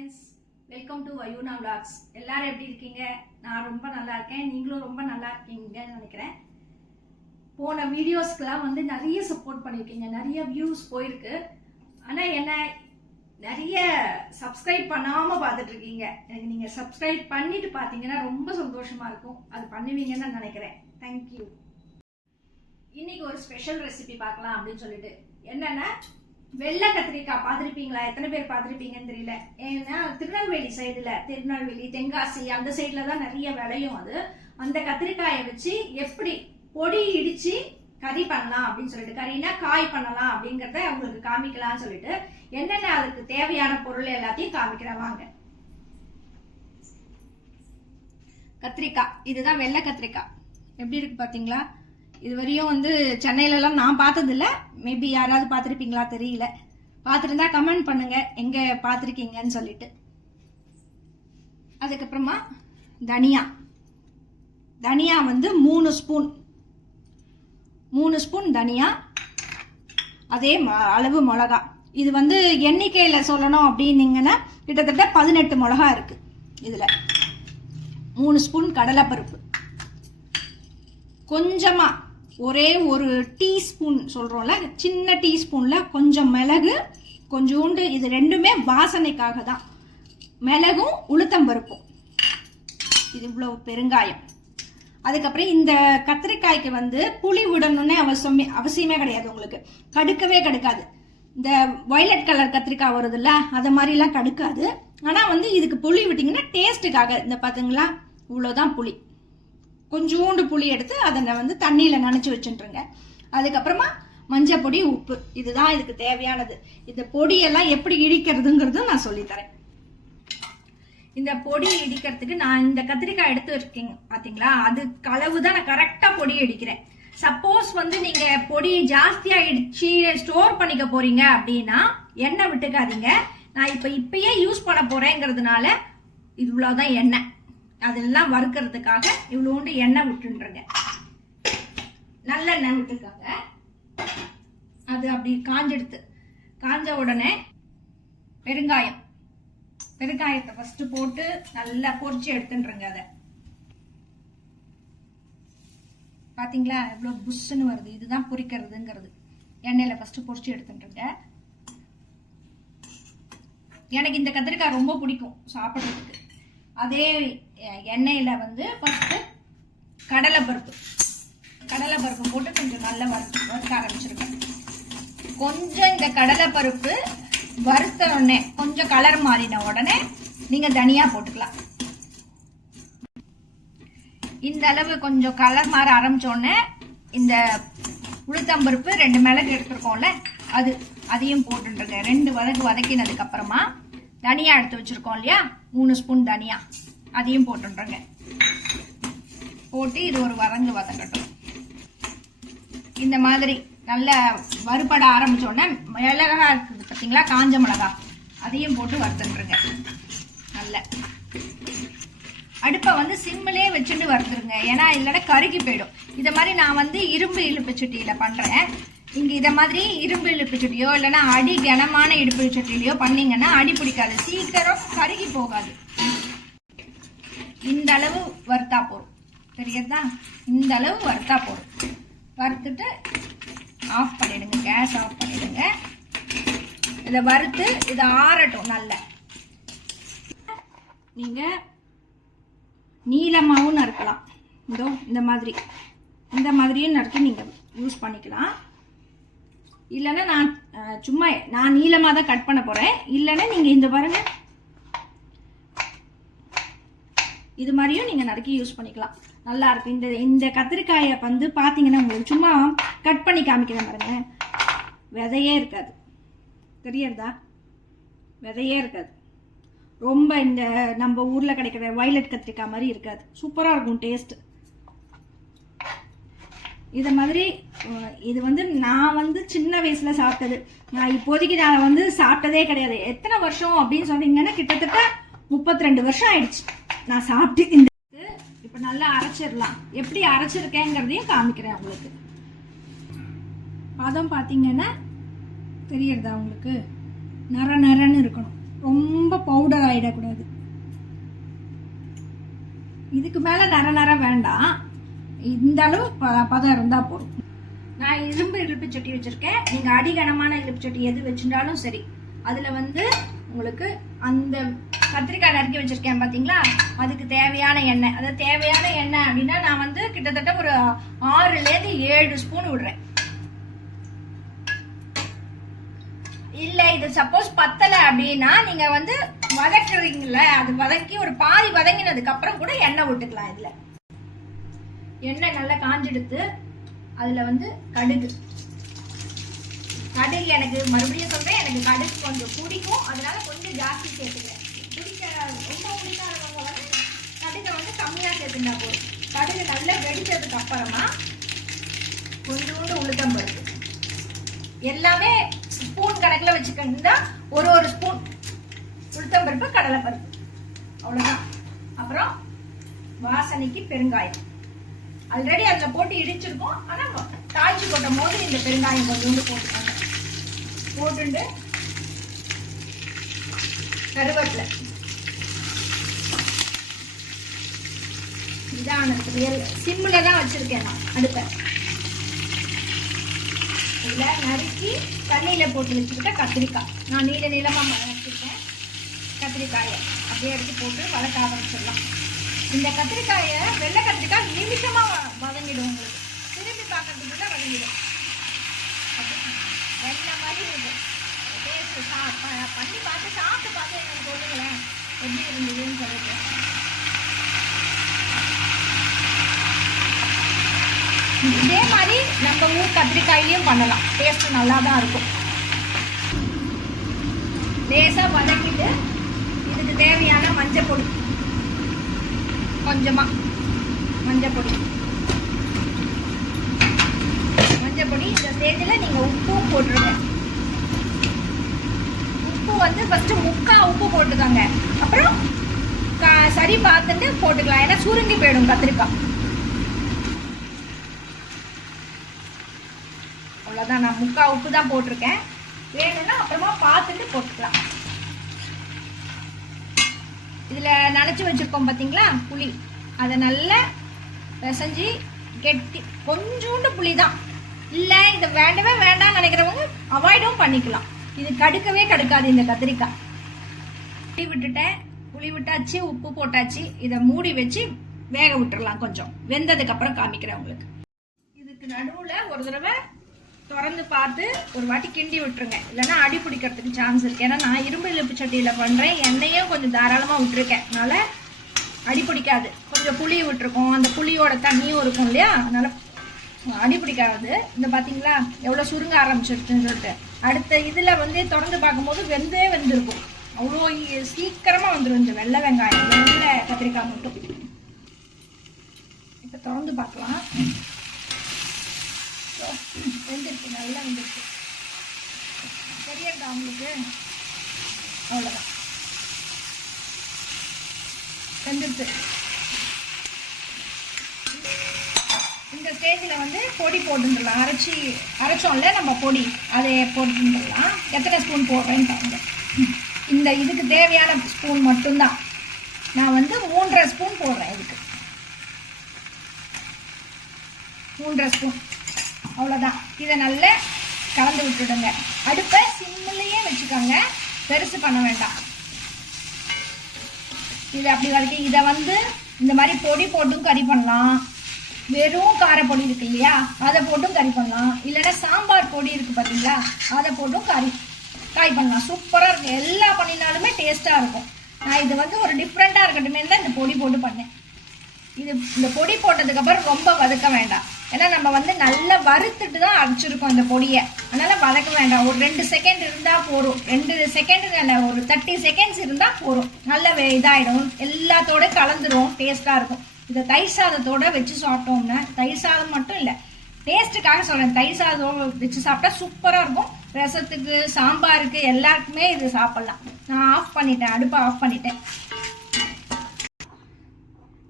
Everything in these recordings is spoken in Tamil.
Friends, welcome to Vayuna vlogs. எல்லாரும் எப்படி இருக்கீங்க? நான் ரொம்ப நல்லா இருக்கேன். நீங்களும் ரொம்ப நல்லா இருக்கீங்கன்னு நினைக்கிறேன். போன வீடியோஸ்க்குலாம் வந்து நிறைய சப்போர்ட் பண்ணியிருக்கீங்க, நிறைய வியூஸ் போயிருக்கு. ஆனால் என்ன நிறைய சப்ஸ்கிரைப் பண்ணாமல் பார்த்துட்டு இருக்கீங்க. எனக்கு நீங்கள் சப்ஸ்கிரைப் பண்ணிட்டு பார்த்தீங்கன்னா ரொம்ப சந்தோஷமா இருக்கும். அது பண்ணுவீங்கன்னு நான் நினைக்கிறேன். தேங்க்யூ. இன்னைக்கு ஒரு ஸ்பெஷல் ரெசிபி பார்க்கலாம் அப்படின்னு சொல்லிட்டு, என்னன்னா வெள்ளை கத்திரிக்காய். பார்த்துருப்பீங்களா? எத்தனை பேர் பார்த்துருப்பீங்கன்னு தெரியல. ஏன்னா திருநெல்வேலி சைடுல, திருநெல்வேலி தென்காசி அந்த சைட்ல தான் நிறைய விளையும். அது அந்த கத்திரிக்காயை வச்சு எப்படி பொடி இடிச்சு கறி பண்ணலாம் அப்படின்னு சொல்லிட்டு, கறினா காய் பண்ணலாம் அப்படிங்கறத அவங்களுக்கு காமிக்கலாம்னு சொல்லிட்டு, என்னென்ன அதுக்கு தேவையான பொருள் எல்லாத்தையும் காமிக்கிறேன் வாங்க. கத்திரிக்காய், இதுதான் வெள்ளை கத்திரிக்காய். எப்படி இருக்கு பாத்தீங்களா? இதுவரையும் வந்து சென்னையில எல்லாம் நான் பார்த்தது இல்ல. மேபி யாராவது பார்த்துருப்பீங்களா தெரியல. பார்த்துருந்தா கமெண்ட் பண்ணுங்க எங்க பார்த்துருக்கீங்கன்னு சொல்லிட்டு. அதுக்கப்புறமா தனியா வந்து 3 ஸ்பூன் தனியா. அதே அளவு மிளகா. இது வந்து எண்ணிக்கையில சொல்லணும் அப்படின்னீங்கன்னா கிட்டத்தட்ட 18 மிளகா இருக்கு இதுல. 3 ஸ்பூன் கடலைப்பருப்பு, கொஞ்சமா ஒரே ஒரு டீஸ்பூன் சொல்றோம்ல, சின்ன டீஸ்பூன்ல கொஞ்சம் மிளகு, கொஞ்சோண்டு, இது ரெண்டுமே வாசனைக்காக தான், மிளகும் உளுத்தம்பருப்பும். இது இவ்வளவு பெருங்காயம். அதுக்கப்புறம் இந்த கத்திரிக்காய்க்கு வந்து புளி விடணும்னே அவசியமே கிடையாது. உங்களுக்கு கடுக்கவே கடுக்காது. இந்த வயலட் கலர் கத்திரிக்காய் வருதுல்ல, அது மாதிரிலாம் கடுக்காது. ஆனா வந்து இதுக்கு புளி விட்டீங்கன்னா டேஸ்ட்டுக்காக. இந்த பாத்தீங்களா, இவ்வளவுதான் புளி. கொஞ்சோண்டு புளி எடுத்து அதை வந்து தண்ணியில நனைச்சு வச்சுட்டுருங்க. அதுக்கப்புறமா மஞ்சள் பொடி, உப்பு. இதுதான் இதுக்கு தேவையானது. இந்த பொடியெல்லாம் எப்படி இடிக்கிறதுங்கிறது நான் சொல்லித்தரேன். இந்த பொடி இடிக்கிறதுக்கு நான் இந்த கத்திரிக்காய் எடுத்து வச்சிருக்கேன் பாத்தீங்களா, அது அளவு தான் நான் கரெக்டா பொடி இடிக்கிறேன். சப்போஸ் வந்து நீங்க பொடி ஜாஸ்தியா இடிச்சு ஸ்டோர் பண்ணிக்க போறீங்க அப்படின்னா எண்ணெய் விட்டுக்காதீங்க. நான் இப்பயே யூஸ் பண்ண போறேங்கிறதுனால இவ்வளவுதான் எண்ணெய். அதெல்லாம் வறுக்கிறதுக்காக இவ்வளோண்டு எண்ணெய் விட்டுருங்க. நல்லெண்ணெய் விட்டுருக்காங்க. அது அப்படி காஞ்ச உடனே பெருங்காயத்தை ஃபர்ஸ்ட் போட்டு நல்லா பொரிச்சு எடுத்துன்றங்க. அதை பாத்தீங்களா எவ்வளவு புஷ்ஷுன்னு வருது. இதுதான் பொரிக்கிறதுங்கிறது. எண்ணெயில ஃபர்ஸ்ட் பொரிச்சு எடுத்துன்றங்க. எனக்கு இந்த கத்திரிக்காய் ரொம்ப பிடிக்கும் சாப்பிட்றதுக்கு. அதே எண்ணெயில வந்து ஃபர்ஸ்ட் கடலைப்பருப்பு போட்டு கொஞ்சம் நல்லா வறுக்க ஆரம்பிச்சிருக்கேன். கொஞ்சம் இந்த கடலைப்பருப்பு வறுத்த உடனே கொஞ்சம் கலர் மாறின உடனே நீங்க தனியா போட்டுக்கலாம். இந்த அளவு கொஞ்சம் கலர் மாற ஆரம்பிச்ச உடனே இந்த உளுத்தம்பருப்பு 2 மிளகு எடுத்துருக்கோம்ல, அதையும் போட்டுருங்க. 2 மிளகு வதக்கினதுக்கு அப்புறமா தனியா எடுத்து வச்சிருக்கோம் இல்லையா, 3 ஸ்பூன் தனியா, அதையும் போட்டுருங்க. போட்டு இது ஒரு வதங்கட்டும். இந்த மாதிரி நல்ல வறுபட ஆரம்பிச்ச உடனே மிளகா இருக்குது பார்த்தீங்களா, காஞ்ச மிளகா, அதையும் போட்டு வறுத்துருங்க. நல்ல அடுப்பை வந்து சிம்மிலே வச்சுட்டு வறுத்துருங்க. ஏன்னா இல்லைன்னா கருகி போயிடும். இதை மாதிரி நான் வந்து இரும்பு இழுப்புச்சட்டியில பண்றேன். இங்க இத மாதிரி இரும்பு இழுப்புச்சட்டியோ இல்லைன்னா அடி கனமான இடுப்பு சட்டிலையோ பண்ணீங்கன்னா அடி பிடிக்காது, சீக்கிரம் கருகி போகாது. இந்த அளவு வறுத்தா போதும். தெரியுதா? இந்த அளவு வறுத்தா போதும். வறுத்துட்டு ஆஃப் பண்ணிடுங்க, கேஸ் ஆஃப் பண்ணிடுங்க. இதை வறுத்து இதை ஆறட்டும். நல்ல நீங்க நீளமாவும் நறுக்கலாம். இதோ இந்த மாதிரியும் நறுக்கி நீங்க யூஸ் பண்ணிக்கலாம். இல்லைன்னா நான் நீளமாக தான் கட் பண்ண போறேன். இல்லைன்னா நீங்க இந்த பாருங்க, இது மாதிரியும் நீங்க நறுக்கி யூஸ் பண்ணிக்கலாம். நல்லா இருக்கும். இந்த கத்திரிக்காயை வந்து பாத்தீங்கன்னா உங்களுக்கு சும்மா கட் பண்ணி காமிக்கிறேன் பாருங்க, விதையே இருக்காது. தெரியறதா? விதையே இருக்காது. ரொம்ப இந்த நம்ம ஊர்ல கிடைக்கிற வயலட் கத்திரிக்காய் மாதிரி இருக்காது. சூப்பரா இருக்கும் டேஸ்ட். இது மாதிரி இது வந்து நான் வந்து சின்ன வயசுல சாப்பிட்டது. நான் இப்போதைக்கு நான் வந்து சாப்பிட்டதே கிடையாது. எத்தனை வருஷம் அப்படின்னு சொன்னீங்கன்னா கிட்டத்தட்ட 32 வருஷம் ஆயிடுச்சு நான் சாப்பிட்டு. இந்த இப்ப நல்லா அரைச்சிடலாம். எப்படி அரைச்சிருக்கேங்கிறதையும் காமிக்கிறேன் உங்களுக்கு. பதம் பாத்தீங்கன்னா தெரியறதா உங்களுக்கு? நரன்னு இருக்கணும். ரொம்ப பவுடர் ஆகிடக்கூடாது. இதுக்கு மேலே நர வேண்டாம். இந்த அளவு பதம் இருந்தால் போதும். நான் இரும்பு இழுப்பு சட்டி வச்சுருக்கேன். நீங்கள் அடிகனமான இழுப்பு சட்டி எது வச்சுட்டாலும் சரி. அதில் வந்து உங்களுக்கு அந்த கத்திரிக்காய் நறுக்கி வச்சுருக்கேன் பார்த்தீங்களா, அதுக்கு தேவையான எண்ணெய். அதாவது தேவையான எண்ணெய் அப்படின்னா நான் வந்து கிட்டத்தட்ட ஒரு 6லேருந்து 7 ஸ்பூன் விடுறேன். இல்லை இது சப்போஸ் பத்தலை அப்படின்னா நீங்கள் வந்து வதக்குறீங்கள, அது வதக்கி ஒரு பாதி வதங்கினதுக்கு அப்புறம் கூட எண்ணெய் விட்டுக்கலாம். இதில் எண்ணெய் நல்லா காஞ்செடுத்து அதில் வந்து கடுகு எனக்கு மறுபடியும் சொல்கிறேன், எனக்கு கடுகு கொஞ்சம் பிடிக்கும், அதனால கொஞ்சம் ஜாஸ்தி சேர்த்துக்கிறேன். ரொம்ப பிடிக்காதவங்க வந்து கடுகை வந்து கம்மியாக சேர்த்துட்டா போதும். கடுகு நல்லா வெடிச்சதுக்கு அப்புறமா கொஞ்சோண்டு உளுத்தம்பருப்பு, எல்லாமே ஸ்பூன் கணக்கில் வச்சுக்கிட்டா ஒரு ஸ்பூன் உளுத்தம்பருப்பு, கடலைப்பருப்பு, அவ்வளோதான். அப்புறம் வாசனைக்கு பெருங்காயம் ஆல்ரெடி அதில் போட்டு இடிச்சிருக்கோம். ஆனால் காய்ச்சி போட்டும் போது இந்த பெருங்காயம் கொஞ்சோண்டு போட்டுக்கோங்க. போட்டுட்டு கருவேப்பிலை, இதான் சிம்மில் தான் வச்சுருக்கேன் நான் அடுப்பை. இதில் நறுக்கி தண்ணியில் போட்டு வச்சுக்கிட்ட கத்திரிக்காய், நான் நீளமாக வச்சுருக்கேன். கத்திரிக்காயை அப்படியே எடுத்து போட்டு வதக்க ஆரம்பிச்சிடலாம். இந்த கத்திரிக்காயை வெள்ளை கத்திரிக்காய் நிமிஷமாக வதங்கிடும். உங்களுக்கு திரும்பி பார்க்கறதுக்குள்ள வதங்கிடும். அப்படி வெள்ளை மாதிரி இருக்கும். டேஸ்ட்டு பண்ணி பார்த்து சாப்பிட்டு பார்த்து எனக்கு சொல்லுங்களேன் எப்படி இருந்ததுன்னு சொல்லிட்டு. இதே மாதிரி நம்ம ஊர் கத்திரிக்காயிலையும் பண்ணலாம். டேஸ்ட்டு நல்லா தான் இருக்கும். லேசாக வதக்கிட்டு இதுக்கு தேவையான மஞ்சள் பொடி, கொஞ்சமாக மஞ்சள் பொடி. இந்த ஸ்டேஜில் நீங்கள் உப்பும் போட்டுருங்க. உப்பு வந்து ஃபஸ்ட்டு உப்பு போட்டுக்கோங்க. அப்புறம் சரி பார்த்துட்டு போட்டுக்கலாம், ஏன்னா சுருங்கி போயிடும் கத்திரிக்காய். அவ்வளோதான், நான் உப்பு தான் போட்டிருக்கேன். வேணும்னா அப்புறமா பார்த்துட்டு போட்டுக்கலாம். இதில் நனைச்சி வச்சுருக்கோம் பார்த்தீங்களா புளி, அதை நல்லா பிசைஞ்சு கெட்டி, கொஞ்சோண்டு புளி தான். இல்லை இதை வேண்டவே வேண்டாம்னு நினைக்கிறவங்க அவாய்டும் பண்ணிக்கலாம். இது கடுக்காது இந்த கத்திரிக்காய். புளி விட்டாச்சு, உப்பு போட்டாச்சு. இதை மூடி வச்சு வேக விட்டுறலாம். கொஞ்சம் வெந்ததுக்கு அப்புறம் காமிக்கிறேன் உங்களுக்கு. இதுக்கு நடுவில் ஒரு தடவை திறந்து பார்த்து ஒரு வாட்டி கிண்டி விட்டுருங்க, இல்லைன்னா அடி பிடிக்கிறதுக்கு சான்ஸ் இருக்கு. ஏன்னா நான் இரும்பு இழுப்பு சட்டியில் பண்ணுறேன், எண்ணெயும் கொஞ்சம் தாராளமாக விட்டுருக்கேன், அதனால அடி பிடிக்காது. கொஞ்சம் புளி விட்டுருக்கோம், அந்த புளியோட தண்ணியும் இருக்கும் இல்லையா, அதனால அடி பிடிக்காது. இந்த பார்த்தீங்களா எவ்வளோ சுருங்க ஆரம்பிச்சிருச்சுன்னு சொல்லிட்டு. அடுத்த இதில் வந்து திறந்து பார்க்கும்போது வெந்திருக்கும். அவ்வளோ சீக்கிரமாக வந்துடும் இந்த வெள்ளை வெங்காயம், வெள்ளை கத்திரிக்காய் மட்டும். இப்போ திறந்து பார்க்கலாம். வெந்துருச்சு, நல்லா வெந்துருச்சு. சரியாக்கா உங்களுக்கு? அவ்வளோதான், வெந்துருச்சு. இந்த ஸ்டேஜில் வந்து பொடி போட்டுடலாம். அரைச்சோம்ல நம்ம பொடி, அதை போட்டுடலாம். எத்தனை ஸ்பூன் போடுறேன்னு பாருங்க. இந்த இதுக்கு தேவையான ஸ்பூன் மட்டும்தான். நான் வந்து 3.5 ஸ்பூன் போடுறேன். இதுக்கு 3.5 ஸ்பூன், அவ்வளோதான். இதை நல்லா கலந்து விட்டுடுங்க. அடுப்பை சிம்மிலேயே வச்சுக்கோங்க, பெருசு பண்ண வேண்டாம். இது அப்படி வரைக்கும். இதை வந்து இந்த மாதிரி பொடி போட்டும் கறி பண்ணலாம். வெறும் காரப்பொடி இருக்கு இல்லையா, அதை போட்டும் கறி பண்ணலாம். இல்லைன்னா சாம்பார் பொடி இருக்குது பார்த்தீங்களா, அதை போட்டும் காய் பண்ணலாம். சூப்பராக இருக்கும். எல்லா பண்ணினாலுமே டேஸ்ட்டாக இருக்கும். நான் இது வந்து ஒரு டிஃப்ரெண்ட்டாக இருக்கட்டுமே தான் இந்த பொடி போட்டு பண்ணேன். இந்த பொடி போட்டதுக்கப்புறம் ரொம்ப வதக்க வேண்டாம். ஏன்னா நம்ம வந்து நல்லா வறுத்துட்டு தான் அரைச்சிருக்கோம் இந்த பொடியை, அதனால் வதக்க வேண்டாம். ஒரு 2 செகண்ட் இருந்தால் போதும். 2 செகண்ட் இல்லை, ஒரு 30 செகண்ட்ஸ் இருந்தால் போதும். நல்ல இதாகிடும், எல்லாத்தோட கலந்துரும், டேஸ்ட்டாக இருக்கும். இதை தயிர் சாதத்தோடு வச்சு சாப்பிட்டோம்னா, தயிர் சாதம் மட்டும் இல்லை, டேஸ்ட்டுக்காக சொல்கிறேன், தயிர் சாதம் வச்சு சாப்பிட்டா சூப்பராக இருக்கும். ரசத்துக்கு, சாம்பாருக்கு, எல்லாருக்குமே இது சாப்பிட்லாம். நான் ஆஃப் பண்ணிட்டேன், அடுப்பை ஆஃப் பண்ணிட்டேன்.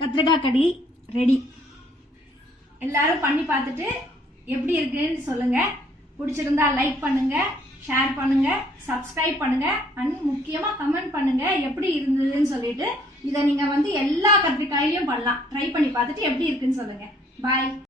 கத்திரிக்காய் கறி ரெடி. எல்லாரும் பண்ணி பார்த்துட்டு எப்படி இருக்குன்னு சொல்லுங்கள். பிடிச்சிருந்தா லைக் பண்ணுங்கள், ஷேர் பண்ணுங்க, சப்ஸ்கிரைப் பண்ணுங்க, அண்ட் முக்கியமா கமெண்ட் பண்ணுங்க எப்படி இருந்ததுன்னு சொல்லிட்டு. இதை நீங்க வந்து எல்லா கத்திரிக்காயிலையும் பண்ணலாம். ட்ரை பண்ணி பார்த்துட்டு எப்படி இருக்குன்னு சொல்லுங்க. பாய்.